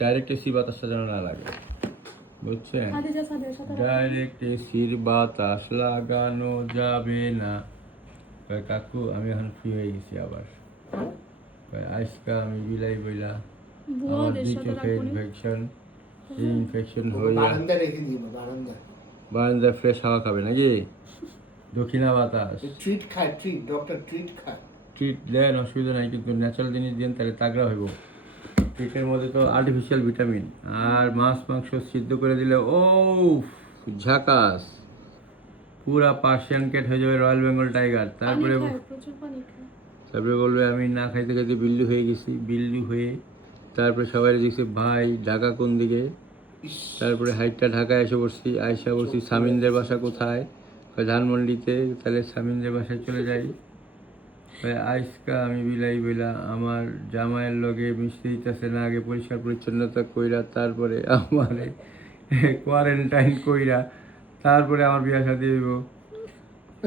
Direct AC বাতাসটা যেন না লাগে, বুঝছেন? ডাইরেক্ট এসির বাতাস লাগানো যাবে না। কাকু আমি এখন ফ্রি হয়ে গেছি আবার। আজকে আমি বিলাই বইলা আমার দুই চোখে ইনফেকশন, এই ইনফেকশন হইয়া বারান্দায় ফ্রেশ হাওয়া খাবে নাকি? দক্ষিণা বাতাস ট্রিট খায়, ট্রিট ডক্টর ট্রিট খায়। ট্রিট দেন, অসুবিধা নাই, কিন্তু ন্যাচারাল জিনিস দেন, তাহলে তাগড়া হইব। ট্রিটের মধ্যে তো আর্টিফিশিয়াল ভিটামিন আর মাছ মাংস সিদ্ধ করে দিলে ও ঝাকাস, পুরা পার্সিয়ান ক্যাট হয়ে যাবে, রয়্যাল বেঙ্গল টাইগার। তারপরে বলবে আমি না খাইতে খাইতে বিল্লু হয়ে গেছি, বিল্লু হয়ে তারপরে সবাই দেখছে ভাই ঢাকা কোন দিকে। তারপরে হাইটটা ঢাকায় এসে পড়ছি, আয়সা বলছি সামিনদের বাসা কোথায়, ধানমন্ডিতে, তাহলে সামিনদের বাসায় চলে যাই। আজকা আমি বিলাই বইলা আমার জামাইয়ের লগে মিশতে দিতেছে না, আগে পরিষ্কার পরিচ্ছন্নতা কইরা তারপরে আমার কোয়ারেন্টাইন কইরা তারপরে আমার বিয়া শাদী হইব।